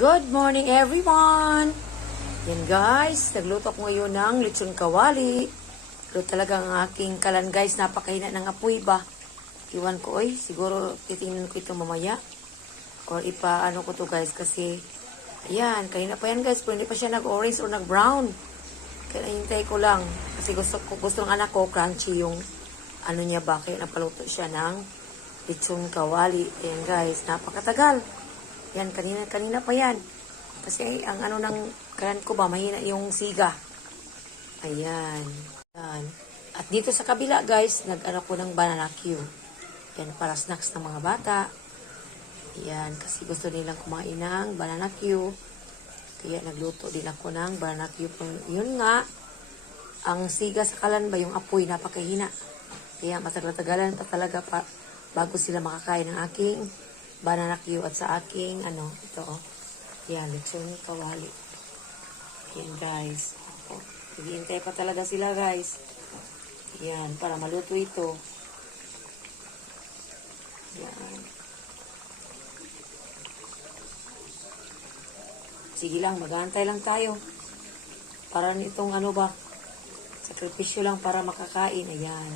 Good morning everyone! Yan guys, nagluto ko ngayon ng lechon kawali. Pero talaga ang aking kalan guys, napakahina ng apoy ba? Iwan ko siguro titingnan ko ito mamaya. Or ipaano ko to guys kasi, ayan, kanina pa yan guys, pero hindi pa siya nag-orange or nag-brown. Kaya hintay ko lang. Kasi gusto ng anak ko, crunchy yung ano niya ba, kaya napaluto siya ng lechon kawali. Ayan guys, napakatagal. Yan, kanina pa yan. Kasi ang ano ng kalan ko ba, mahina yung siga. Ayan. Yan. At dito sa kabila guys, nag-ano ko ng banana Q. Yan, para snacks ng mga bata. Yan, kasi gusto nilang kumain ng banana Q. Kaya nagluto din ako ng banana Q. Yun nga, ang siga sa kalan ba, yung apoy, napakahina. Kaya matagal-tagalan pa talaga pa bago sila makakain ng aking banana Q at sa aking, ito, yan, lechon kawali. Yan, guys. Naghihintay pa talaga sila, guys. Yan, para maluto ito. Yan. Sige lang, mag-aantay lang tayo. Para nitong sakripisyo lang para makakain. Ayan.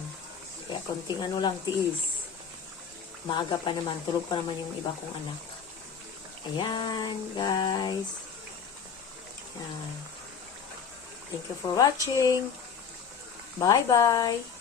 Kaya konting lang, tiis. Maaga pa naman, tulog pa naman yung iba kong anak. Ayan, guys. Ayan. Thank you for watching. Bye-bye.